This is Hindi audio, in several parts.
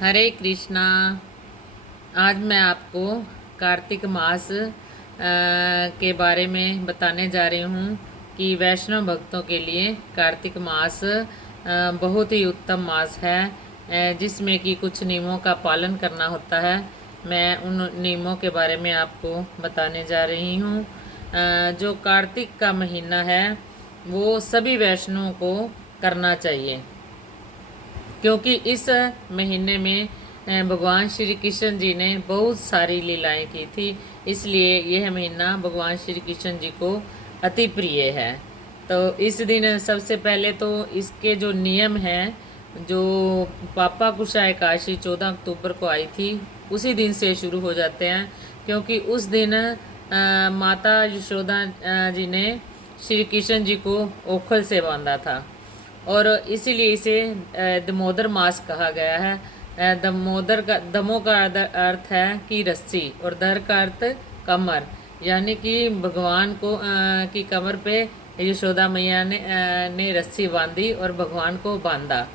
हरे कृष्णा। आज मैं आपको कार्तिक मास के बारे में बताने जा रही हूँ कि वैष्णव भक्तों के लिए कार्तिक मास बहुत ही उत्तम मास है, जिसमें कि कुछ नियमों का पालन करना होता है। मैं उन नियमों के बारे में आपको बताने जा रही हूँ। जो कार्तिक का महीना है वो सभी वैष्णवों को करना चाहिए, क्योंकि इस महीने में भगवान श्री कृष्ण जी ने बहुत सारी लीलाएं की थी, इसलिए यह महीना भगवान श्री कृष्ण जी को अति प्रिय है। तो इस दिन सबसे पहले तो इसके जो नियम हैं, जो पापा कुशा एकादशी 14 अक्टूबर को आई थी, उसी दिन से शुरू हो जाते हैं, क्योंकि उस दिन माता यशोदा जी ने श्री कृष्ण जी को ओखल से बांधा था, और इसीलिए इसे दमोदर मास कहा गया है। दमो का अर्थ है कि रस्सी, और दर का अर्थ कमर, यानी कि भगवान को की कमर पे यशोदा मैया ने रस्सी बांधी और भगवान को बांधा।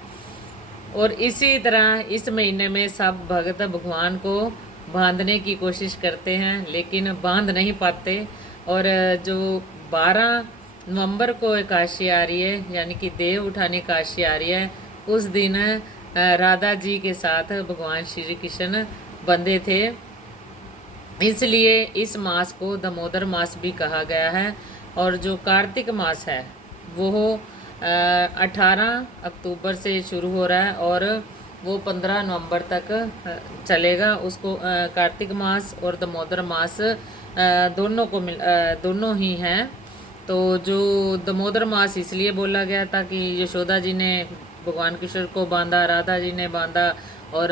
और इसी तरह इस महीने में सब भक्त भगवान को बांधने की कोशिश करते हैं, लेकिन बांध नहीं पाते। और जो 12 नवंबर को एकादशी आ रही है, यानी कि देव उठानी एकादशी आ रही है, उस दिन राधा जी के साथ भगवान श्री कृष्ण बंधे थे, इसलिए इस मास को दामोदर मास भी कहा गया है। और जो कार्तिक मास है वो 18 अक्टूबर से शुरू हो रहा है और वो 15 नवंबर तक चलेगा। उसको कार्तिक मास और दामोदर मास दोनों ही हैं। तो जो दामोदर मास इसलिए बोला गया था कि यशोदा जी ने भगवान कृष्ण को बांधा, राधा जी ने बांधा, और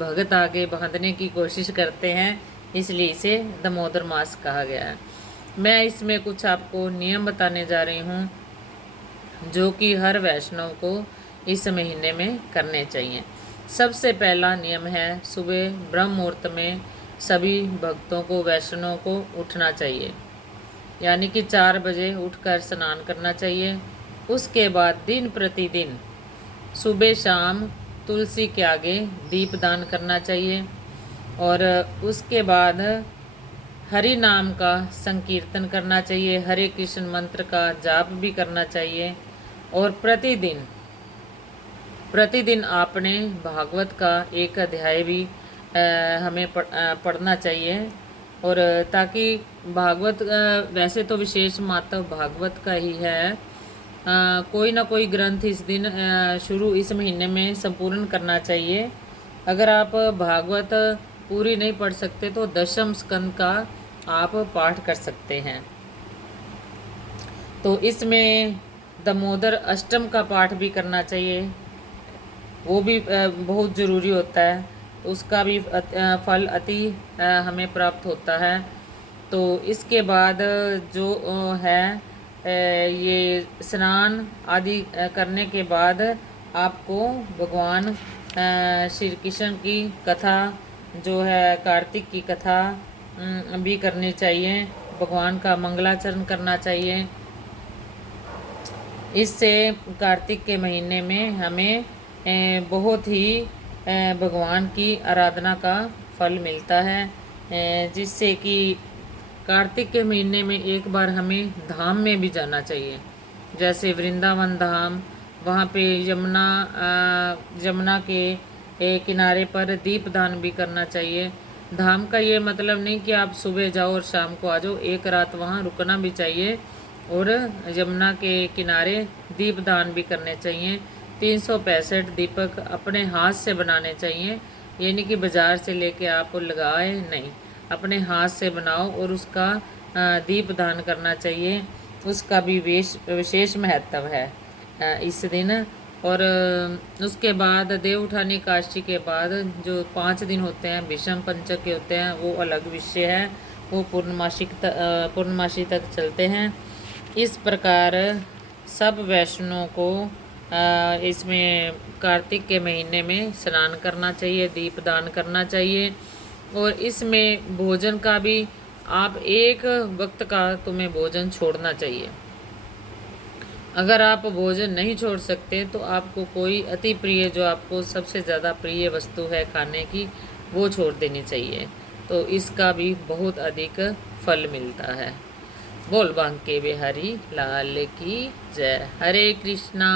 भगत आगे बांधने की कोशिश करते हैं, इसलिए इसे दामोदर मास कहा गया है। मैं इसमें कुछ आपको नियम बताने जा रही हूँ जो कि हर वैष्णव को इस महीने में करने चाहिए। सबसे पहला नियम है, सुबह ब्रह्म मुहूर्त में सभी भक्तों को, वैष्णवों को उठना चाहिए, यानी कि 4 बजे उठकर स्नान करना चाहिए। उसके बाद दिन प्रतिदिन सुबह शाम तुलसी के आगे दीपदान करना चाहिए, और उसके बाद हरि नाम का संकीर्तन करना चाहिए, हरे कृष्ण मंत्र का जाप भी करना चाहिए। और प्रतिदिन आपने भागवत का एक अध्याय भी हमें पढ़ना चाहिए। और ताकि भागवत, वैसे तो विशेष महत्व भागवत का ही है, कोई ना कोई ग्रंथ इस दिन इस महीने में संपूर्ण करना चाहिए। अगर आप भागवत पूरी नहीं पढ़ सकते तो दशम स्कंद का आप पाठ कर सकते हैं। तो इसमें दामोदर अष्टम का पाठ भी करना चाहिए, वो भी बहुत ज़रूरी होता है, तो उसका भी फल अति हमें प्राप्त होता है। तो इसके बाद जो है ये स्नान आदि करने के बाद आपको भगवान श्री कृष्ण की कथा, जो है कार्तिक की कथा, भी करनी चाहिए, भगवान का मंगलाचरण करना चाहिए। इससे कार्तिक के महीने में हमें बहुत ही भगवान की आराधना का फल मिलता है, जिससे कि कार्तिक के महीने में एक बार हमें धाम में भी जाना चाहिए, जैसे वृंदावन धाम। वहाँ पे यमुना के किनारे पर दीपदान भी करना चाहिए। धाम का ये मतलब नहीं कि आप सुबह जाओ और शाम को आ जाओ, एक रात वहाँ रुकना भी चाहिए, और यमुना के किनारे दीपदान भी करने चाहिए। 365 दीपक अपने हाथ से बनाने चाहिए, यानी कि बाज़ार से लेके आप लगाए नहीं, अपने हाथ से बनाओ और उसका दीपदान करना चाहिए। उसका भी विशेष महत्व है इस दिन। और उसके बाद देव उठानी एकादशी के बाद जो 5 दिन होते हैं, भीष्म पंचक के होते हैं, वो अलग विषय है, वो पूर्णमासी तक चलते हैं। इस प्रकार सब वैष्णवों को इसमें कार्तिक के महीने में स्नान करना चाहिए, दीपदान करना चाहिए। और इसमें भोजन का भी, आप एक वक्त का तुम्हें भोजन छोड़ना चाहिए। अगर आप भोजन नहीं छोड़ सकते तो आपको कोई अति प्रिय, जो आपको सबसे ज़्यादा प्रिय वस्तु है खाने की, वो छोड़ देनी चाहिए, तो इसका भी बहुत अधिक फल मिलता है। बोल बांके बिहारी लाल की जय। हरे कृष्णा।